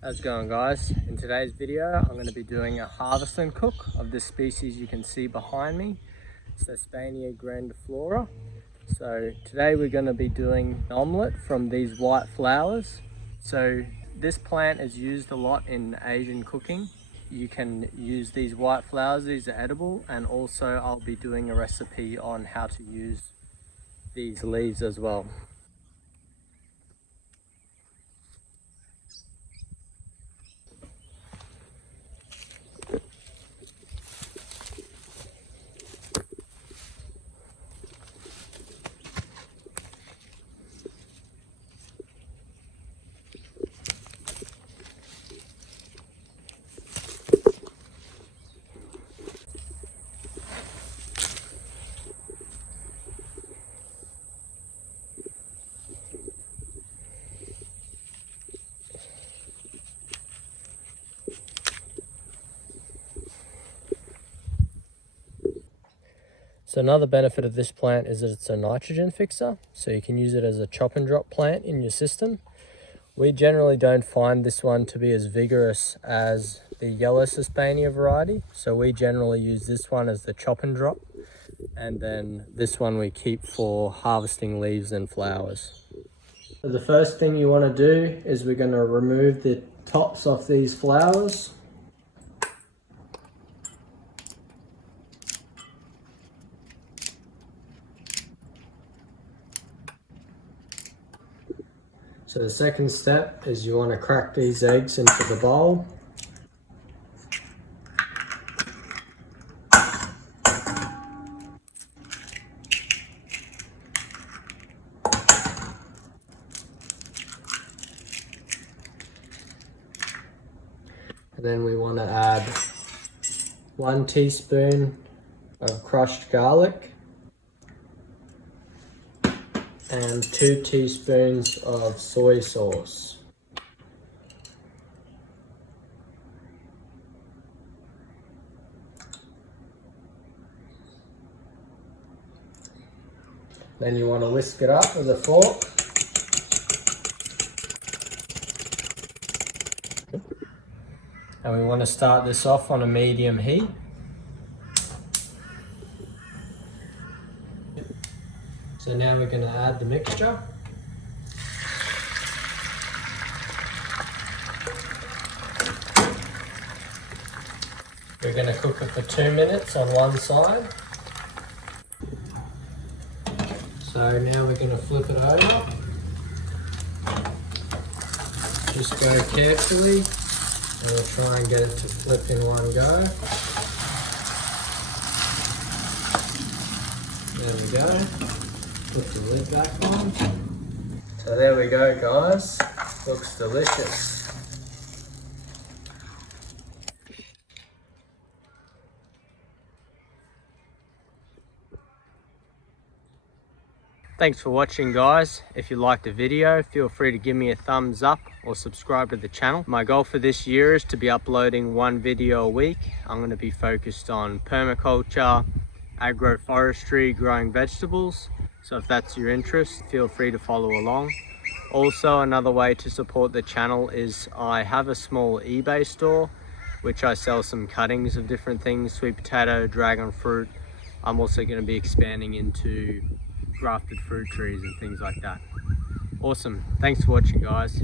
How's it going, guys? In today's video I'm going to be doing a harvest and cook of this species you can see behind me, Sesbania Grandiflora. So today we're going to be doing an omelet from these white flowers. So this plant is used a lot in Asian cooking. You can use these white flowers, these are edible, and also I'll be doing a recipe on how to use these leaves as well. So another benefit of this plant is that it's a nitrogen fixer, so you can use it as a chop and drop plant in your system. We generally don't find this one to be as vigorous as the yellow Sesbania variety, so we generally use this one as the chop and drop, and then this one we keep for harvesting leaves and flowers. So the first thing you want to do is we're going to remove the tops off these flowers. So the second step is you want to crack these eggs into the bowl. And then we want to add 1 teaspoon of crushed garlic and 2 teaspoons of soy sauce. Then you want to whisk it up with a fork. And we want to start this off on a medium heat. So now we're going to add the mixture. We're going to cook it for 2 minutes on one side. So now we're going to flip it over. Just go carefully, and we'll try and get it to flip in one go. There we go. Put the lid back on. So there we go, guys. Looks delicious. Thanks for watching, guys. If you liked the video, feel free to give me a thumbs up or subscribe to the channel. My goal for this year is to be uploading 1 video a week. I'm going to be focused on permaculture, agroforestry, growing vegetables. So if that's your interest, feel free to follow along. Also, another way to support the channel is I have a small eBay store, which I sell some cuttings of different things, sweet potato, dragon fruit. I'm also going to be expanding into grafted fruit trees and things like that. Awesome. Thanks for watching, guys.